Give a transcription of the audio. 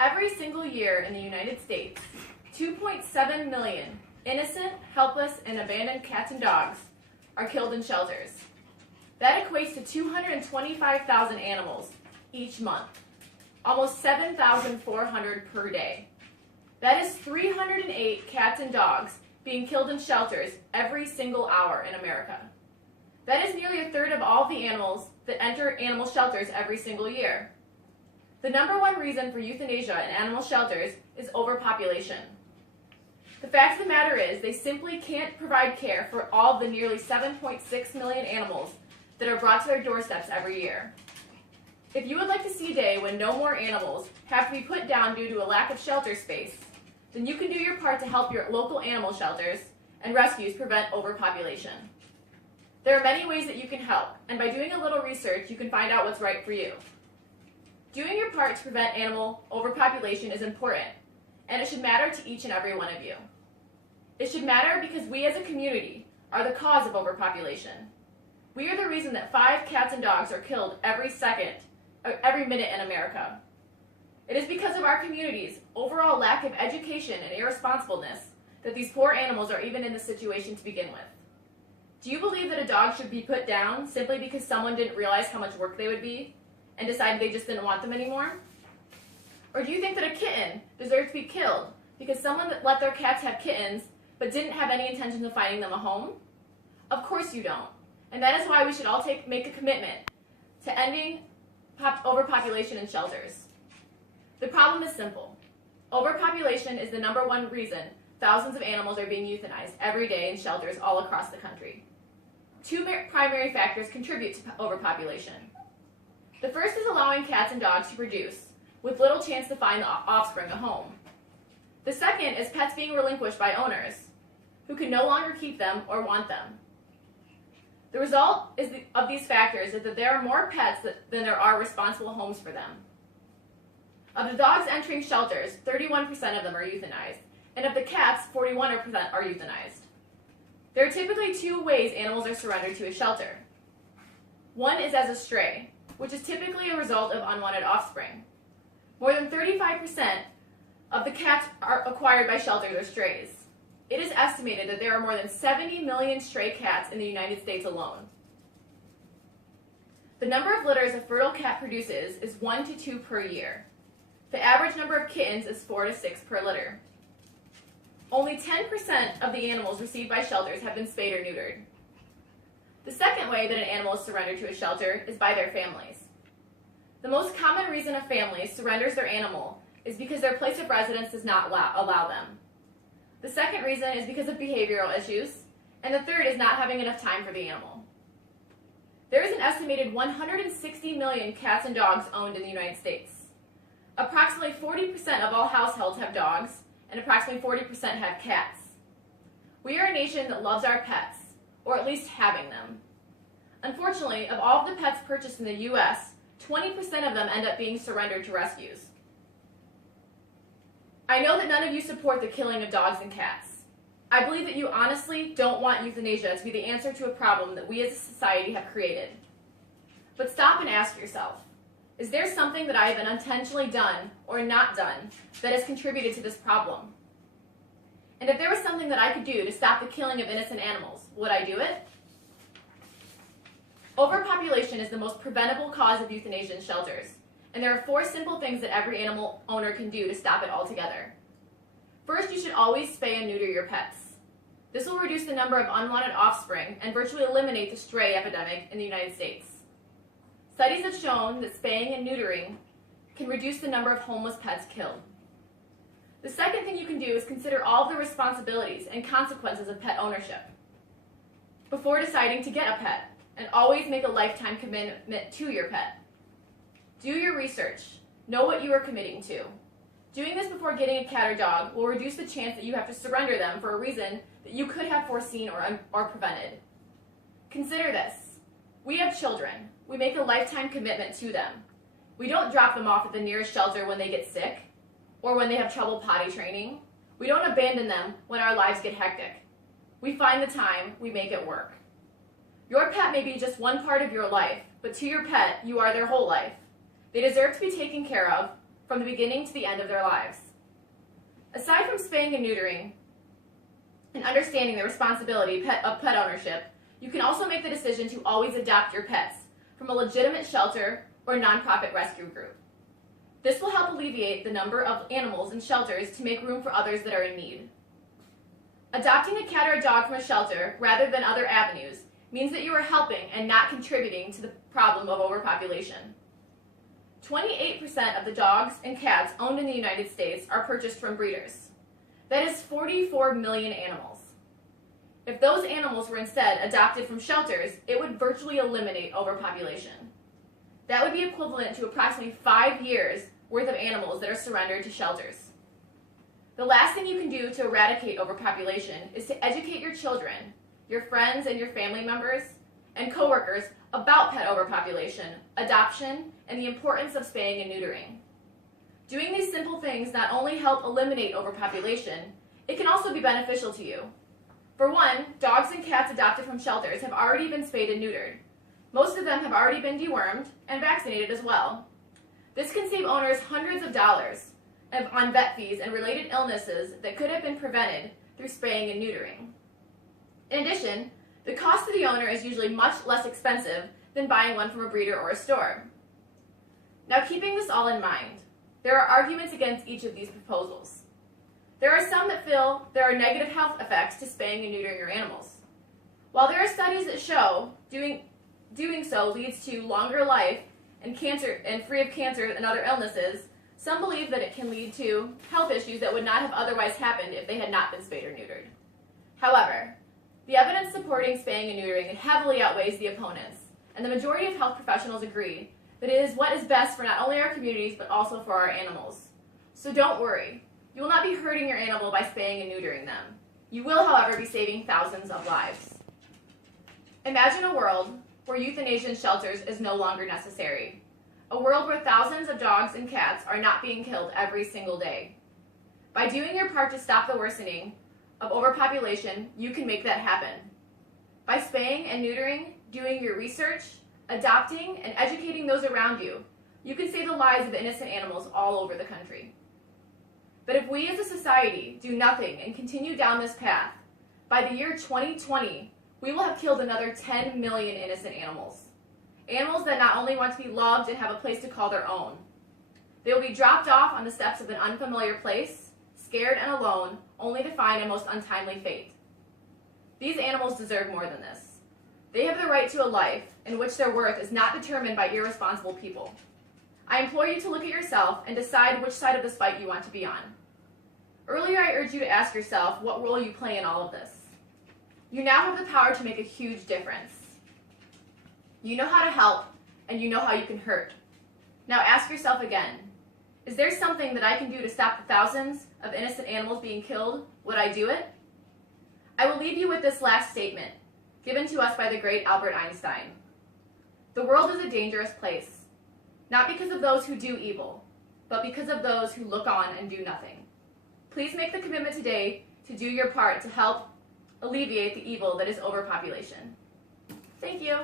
Every single year in the United States, 2.7 million innocent, helpless, and abandoned cats and dogs are killed in shelters. That equates to 225,000 animals each month, almost 7,400 per day. That is 308 cats and dogs being killed in shelters every single hour in America. That is nearly a third of all the animals that enter animal shelters every single year. The number one reason for euthanasia in animal shelters is overpopulation. The fact of the matter is they simply can't provide care for all the nearly 7.6 million animals that are brought to their doorsteps every year. If you would like to see a day when no more animals have to be put down due to a lack of shelter space, then you can do your part to help your local animal shelters and rescues prevent overpopulation. There are many ways that you can help, and by doing a little research, you can find out what's right for you. Doing your part to prevent animal overpopulation is important, and it should matter to each and every one of you. It should matter because we as a community are the cause of overpopulation. We are the reason that 5 cats and dogs are killed every minute in America. It is because of our community's overall lack of education and irresponsibleness that these poor animals are even in this situation to begin with. Do you believe that a dog should be put down simply because someone didn't realize how much work they would be and decided they just didn't want them anymore? Or do you think that a kitten deserves to be killed because someone that let their cats have kittens but didn't have any intention of finding them a home? Of course you don't. And that is why we should all make a commitment to ending overpopulation in shelters. The problem is simple. Overpopulation is the number one reason thousands of animals are being euthanized every day in shelters all across the country. 2 primary factors contribute to overpopulation. The first is allowing cats and dogs to produce, with little chance to find the offspring a home. The second is pets being relinquished by owners, who can no longer keep them or want them. The result of these factors is that there are more pets than there are responsible homes for them. Of the dogs entering shelters, 31% of them are euthanized, and of the cats, 41% are euthanized. There are typically 2 ways animals are surrendered to a shelter. One is as a stray, which is typically a result of unwanted offspring. More than 35% of the cats acquired by shelters are strays. It is estimated that there are more than 70 million stray cats in the United States alone. The number of litters a fertile cat produces is 1 to 2 per year. The average number of kittens is 4 to 6 per litter. Only 10% of the animals received by shelters have been spayed or neutered. The second way that an animal is surrendered to a shelter is by their families. The most common reason a family surrenders their animal is because their place of residence does not allow them. The second reason is because of behavioral issues, and the third is not having enough time for the animal. There is an estimated 160 million cats and dogs owned in the United States. Approximately 40% of all households have dogs, and approximately 40% have cats. We are a nation that loves our pets, or at least having them. Unfortunately, of all of the pets purchased in the U.S., 20% of them end up being surrendered to rescues. I know that none of you support the killing of dogs and cats. I believe that you honestly don't want euthanasia to be the answer to a problem that we as a society have created. But stop and ask yourself, is there something that I have unintentionally done or not done that has contributed to this problem? And if there was something that I could do to stop the killing of innocent animals, would I do it? Overpopulation is the most preventable cause of euthanasia in shelters, and there are 4 simple things that every animal owner can do to stop it altogether. First, you should always spay and neuter your pets. This will reduce the number of unwanted offspring and virtually eliminate the stray epidemic in the United States. Studies have shown that spaying and neutering can reduce the number of homeless pets killed. The second thing you can do is consider all of the responsibilities and consequences of pet ownership before deciding to get a pet, and always make a lifetime commitment to your pet. Do your research. Know what you are committing to. Doing this before getting a cat or dog will reduce the chance that you have to surrender them for a reason that you could have foreseen or prevented. Consider this. We have children. We make a lifetime commitment to them. We don't drop them off at the nearest shelter when they get sick or when they have trouble potty training. We don't abandon them when our lives get hectic. We find the time, we make it work. Your pet may be just one part of your life, but to your pet, you are their whole life. They deserve to be taken care of, from the beginning to the end of their lives. Aside from spaying and neutering and understanding the responsibility of pet ownership, you can also make the decision to always adopt your pets from a legitimate shelter or nonprofit rescue group. This will help alleviate the number of animals in shelters to make room for others that are in need. Adopting a cat or a dog from a shelter rather than other avenues means that you are helping and not contributing to the problem of overpopulation. 28% of the dogs and cats owned in the United States are purchased from breeders. That is 44 million animals. If those animals were instead adopted from shelters, it would virtually eliminate overpopulation. That would be equivalent to approximately 5 years worth of animals that are surrendered to shelters. The last thing you can do to eradicate overpopulation is to educate your children, your friends and your family members, and coworkers about pet overpopulation, adoption, and the importance of spaying and neutering. Doing these simple things not only help eliminate overpopulation, it can also be beneficial to you. For one, dogs and cats adopted from shelters have already been spayed and neutered. Most of them have already been dewormed and vaccinated as well. This can save owners hundreds of dollars on vet fees and related illnesses that could have been prevented through spaying and neutering. In addition, the cost to the owner is usually much less expensive than buying one from a breeder or a store. Now, keeping this all in mind, there are arguments against each of these proposals. There are some that feel there are negative health effects to spaying and neutering your animals. While there are studies that show doing so leads to longer life and free of cancer and other illnesses, some believe that it can lead to health issues that would not have otherwise happened if they had not been spayed or neutered. However, the evidence supporting spaying and neutering heavily outweighs the opponents, and the majority of health professionals agree that it is what is best for not only our communities but also for our animals. So don't worry. You will not be hurting your animal by spaying and neutering them. You will, however, be saving thousands of lives. Imagine a world where euthanasia in shelters is no longer necessary. A world where thousands of dogs and cats are not being killed every single day. By doing your part to stop the worsening of overpopulation, you can make that happen. By spaying and neutering, doing your research, adopting, and educating those around you, you can save the lives of innocent animals all over the country. But if we as a society do nothing and continue down this path, by the year 2020, we will have killed another 10 million innocent animals. Animals that not only want to be loved and have a place to call their own. They will be dropped off on the steps of an unfamiliar place, scared and alone, only to find a most untimely fate. These animals deserve more than this. They have the right to a life in which their worth is not determined by irresponsible people. I implore you to look at yourself and decide which side of this fight you want to be on. Earlier, I urged you to ask yourself what role you play in all of this. You now have the power to make a huge difference. You know how to help, and you know how you can hurt. Now ask yourself again, is there something that I can do to stop the thousands of innocent animals being killed? Would I do it? I will leave you with this last statement, given to us by the great Albert Einstein. The world is a dangerous place, not because of those who do evil, but because of those who look on and do nothing. Please make the commitment today to do your part to help alleviate the evil that is overpopulation. Thank you.